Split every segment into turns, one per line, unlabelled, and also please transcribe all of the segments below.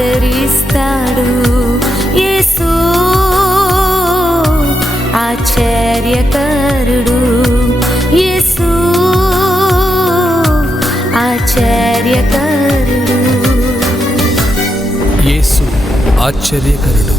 ఆదరిస్తాడు యేసు ఆశ్చర్యకరుడు. యేసు ఆశ్చర్యకరుడు.
యేసు ఆశ్చర్యకరుడు.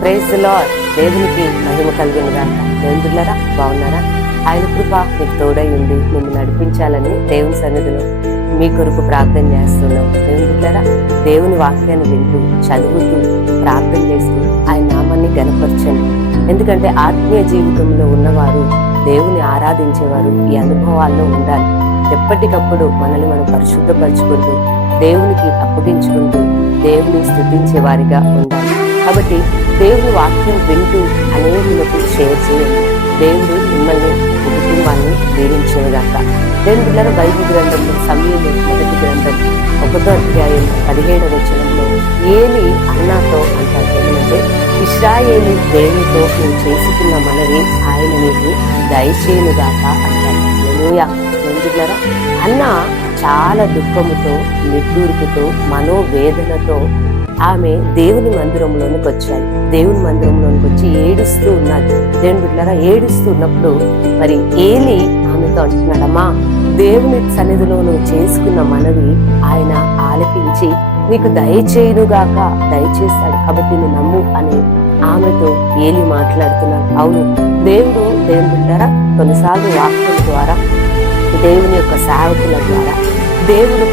Praise Lord. దేవునికి మహిమ కలిగిన గాక. దేవుడులరా బాగున్నారా? ఆయన కృప మీకు తోడై ఉండి మిమ్మల్ని నడిపించాలని దేవుని సన్నిధిలో మీ కొరకు ప్రార్థన చేస్తున్నాం. దేవుడులరా దేవుని వాక్యాన్ని వింటూ చదువుతూ ప్రార్థన చేస్తూ ఆయన నామాన్ని గనపరచండి ఎందుకంటే ఆత్మీయ జీవితంలో ఉన్నవారు దేవుని ఆరాధించేవారు ఈ అనుభవాల్లో ఉండాలి. ఎప్పటికప్పుడు మనల్ని మనం పరిశుద్ధపరచుకుంటూ దేవునికి అప్పగించుకుంటూ దేవుని స్థుతించే వారిగా ఉండాలి. కాబట్టి దేవుని వాక్యం వింటూ అనేకులకు షేర్ చేయండి. దేవుడు మిమ్మల్ని కుటుంబాన్ని దీవించేగాక దేవుని పిల్లల బైబిల్ గ్రంథంలో సమయంలో మొదటి గ్రంథం ఒకటో అధ్యాయం పదిహేడవ వచనంలో ఏలి అన్నాతో అంటారు? ఏమంటే ఇస్రాయేలు దేవునితో నువ్వు చేసుకున్న మనవి ఆయన నీకు దయచేయునుగాక అంటారు. హల్లెలూయా. ఎందుకులరా అన్న చాలా దుఃఖముతో నిట్టూర్పుతో మనోవేదనతో ఆమె దేవుని మందిరంలోనికి వచ్చాడు దేవుని మందిరంలోనికి వచ్చి ఏడుస్తూ ఉన్నాడు దేవుని బిడ్డలారా ఏడుస్తూ ఉన్నప్పుడు మరి ఏలి ఆమెతో అంటున్నాడమ్మా దేవుని సన్నిధిలో నువ్వు చేసుకున్న మనవి ఆయన ఆలపించి నీకు దయచేయునుగాక దయచేస్తాడు కాబట్టి నువ్వు నమ్ము అని ఆమెతో ఏలి మాట్లాడుతున్నాడు. అవును దేవుడు దేవుని బిడ్డారా కొన్నిసార్లు వాక్యం ద్వారా దేవుని యొక్క సేవకుల ద్వారా దేవుడు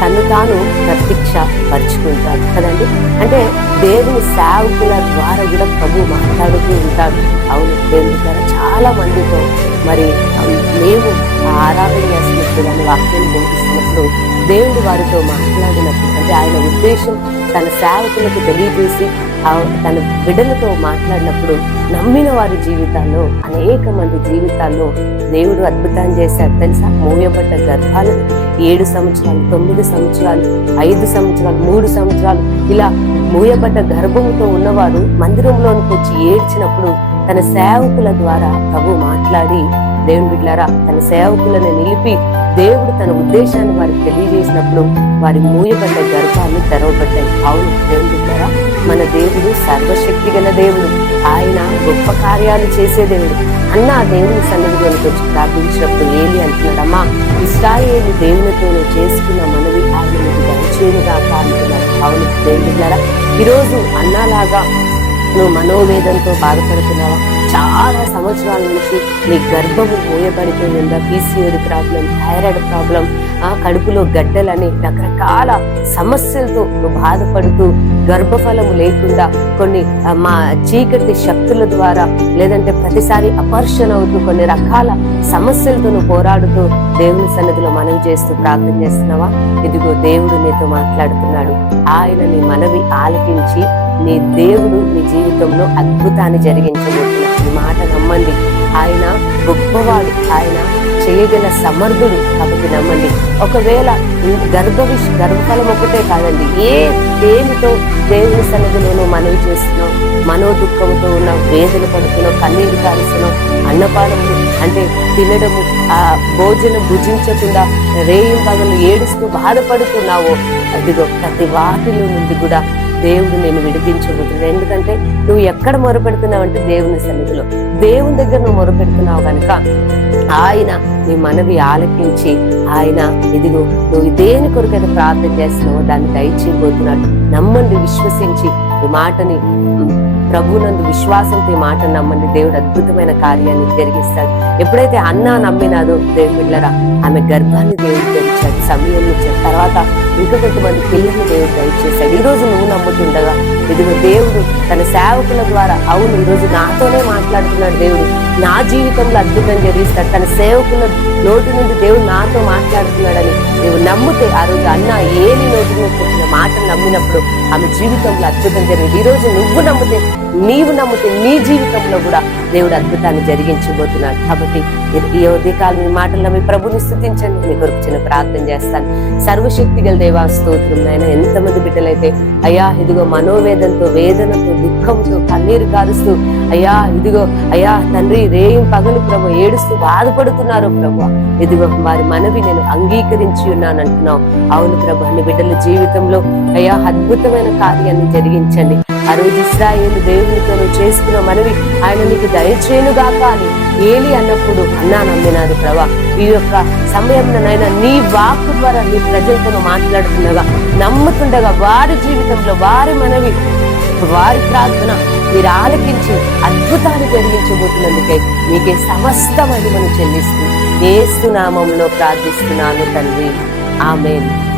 తను తాను ప్రత్యక్ష పరుచుకుంటాడు. కదండి? అంటే దేవుని సేవకుల ద్వారా కూడా ప్రభు మాట్లాడుతూ ఉంటాడు. అవును దేవుని ద్వారా చాలా మందితో మరి మేము ఆరాధన చేస్తున్నప్పుడు అని వాక్యం బోధిస్తున్నప్పుడు దేవుడు వారితో మాట్లాడినప్పుడు అంటే ఆయన ఉద్దేశం తన సేవకులకు తెలియజేసి తన బిడ్డలతో మాట్లాడినప్పుడు నమ్మిన వారి జీవితాల్లో అనేక మంది జీవితాల్లో దేవుడు అద్భుతం చేశాడు. తెలుసా? మూయబడ్డ గర్భాలను ఏడు సంవత్సరాలు తొమ్మిది సంవత్సరాలు ఐదు సంవత్సరాలు మూడు సంవత్సరాలు ఇలా మూయబడ్డ గర్భంతో ఉన్నవారు మందిరంలోనికి వచ్చి ఏడ్చినప్పుడు తన సేవకుల ద్వారా ప్రభు మాట్లాడి దేవుని బిడ్లారా తన సేవకులను నిలిపి దేవుడు తన ఉద్దేశాన్ని వారికి తెలియజేసినప్పుడు వారి మూయబడ్డ గర్భాన్ని తెరవబడ్డాయి. అవును దేవుడు ద్వారా మన దేవుడు సర్వశక్తి గల దేవుడు. ఆయన గొప్ప కార్యాలు చేసే దేవుడు. అన్న ఆ దేవుని సన్నిధిలోనికి వచ్చి ప్రార్థించినప్పుడు ఏలి అంటున్నాడమ్మా ఇస్రాయేలు దేవునితో చేసుకున్న మనవి ఆయన నీకు దయచేయునుగా అంటున్నాడు అవును దేవుడు ద్వారా ఈరోజు అన్నలాగా నువ్వు మనోవేదంతో బాధపడుతున్నావా? చాలా సంవత్సరాల నుంచి మీ గర్భము మోయబడిపోయి ఉందా పీసీఓడి ప్రాబ్లం థైరాయిడ్ ప్రాబ్లం ఆ కడుపులో గడ్డలని రకరకాల సమస్యలతో నువ్వు బాధపడుతూ గర్భఫలము లేకుండా కొన్ని మా చీకటి శక్తుల ద్వారా లేదంటే ప్రతిసారి అపర్షన్ అవుతూ కొన్ని రకాల సమస్యలతో నువ్వు పోరాడుతూ దేవుని సన్నిధిలో మనవి చేస్తూ ప్రార్థన చేస్తున్నావా? ఇదిగో దేవుడు నీతో మాట్లాడుతున్నాడు. ఆయన నీ మనవి ఆలకించి నీ దేవుడు నీ జీవితంలో అద్భుతాన్ని జరిగించబోతున్నాడు ఈ మాట నమ్మండి. ఆయన గొప్పవాడు. ఆయన చేయగల సమర్థుడు కాబట్టి నమ్మండి. ఒకవేళ గర్భవిష్ గర్భఫలం ఒకటే కాదండి ఏ దేనితో దేవుని సన్నిధిలోనూ మనవి చేస్తున్నావు? మనో దుఃఖంతో ఉన్న వేదన పడుతున్నావు కన్నీరు కాలుస్తున్నావు అన్నపానము అంటే తినడము ఆ భోజనం భుజించకుండా రేయం పగలు ఏడుస్తూ బాధపడుతున్నావో అదిగో ప్రతి వాటిలో నుండి కూడా దేవుడు నేను విడిపించబోతున్నాడు ఎందుకంటే నువ్వు ఎక్కడ మొరపెడుతున్నావు అంటే దేవుని సన్నిధిలో. దేవుని దగ్గర నువ్వు మొరపెడుతున్నావు కనుక ఆయన నీ మనవి ఆలకించి ఆయన ఇదిగో నువ్వు దేని కొరకైతే ప్రార్థన చేస్తున్నావో దాన్ని దయచేయబోతున్నాడు. నమ్మండి విశ్వసించి ఈ మాటని ప్రభునందు విశ్వాసంతో ఈ మాట నమ్మండి. దేవుడు అద్భుతమైన కార్యాన్ని జరిగిస్తాడు. ఎప్పుడైతే అన్న నమ్మినాదో దేవుళ్ళరా ఆమె గర్భాన్ని దేవుడు తెరిచాడు సమయం ఇచ్చాడు తర్వాత ఇంకా కొంతమంది పిల్లల్ని దేవుడు దయచేశాడు. ఈ రోజు నువ్వు నమ్ముతుండగా ఇదిగో దేవుడు తన సేవకుల ద్వారా అవును ఈ రోజు నాతోనే మాట్లాడుతున్నాడు దేవుడు. నా జీవితంలో అద్భుతం జరిగిస్తాడు. తన సేవకుల నోటి నుండి దేవుడు నాతో మాట్లాడుతున్నాడని నువ్వు నమ్మితే ఆ రోజు అన్న ఏమి నోటి నుంచి మాట నమ్మినప్పుడు ఆమె జీవితంలో అద్భుతం జరిగింది. ఈ రోజు నువ్వు నమ్మితే నీవు నమ్మితే నీ జీవితంలో కూడా దేవుడు అద్భుతాన్ని జరిగించబోతున్నాడు. కాబట్టి ఈ- ఈ ఉదయకాలం మీ మాటలు ప్రభుని స్థుతించండి. మీ కొరకు చిన్న ప్రార్థన చేస్తాను. సర్వశక్తి గల దేవా స్తోత్రం నాయన. ఎంతమంది బిడ్డలైతే అయ్యా ఇదిగో మనోవేదంతో వేదనతో దుఃఖంతో కన్నీరు కారుస్తూ అయ్యా ఇదిగో అయ్యా తండ్రి రేయం పగలు ప్రభు ఏడుస్తూ బాధపడుతున్నారు ప్రభు. ఇదిగో వారి మనవి నేను అంగీకరించి ఉన్నాను అంటున్నావు. అవును ప్రభు అన్ని బిడ్డల జీవితంలో అయ్యా అద్భుతమైన కార్యాన్ని జరిగించండి. ఆ రోజు ఇస్రాయేలు దేవునితో చేసుకున్న మనవి ఆయన నీకు దయచేయునుగాక అని ఏలి అన్నప్పుడు అన్నా నమ్మినాడు ప్రభా. ఈ యొక్క సమయంలోనైనా నీ వాక్ ద్వారా నీ ప్రజలతో మాట్లాడుతుండగా నమ్ముతుండగా వారి జీవితంలో వారి మనవి వారి ప్రార్థన మీరు ఆలకించి అద్భుతాన్ని జరిగించబోతున్నందుకై మీకే సమస్త మహిమను చెల్లిస్తూ ఏసునామంలో ప్రార్థిస్తున్నాను తండ్రి. ఆమెను.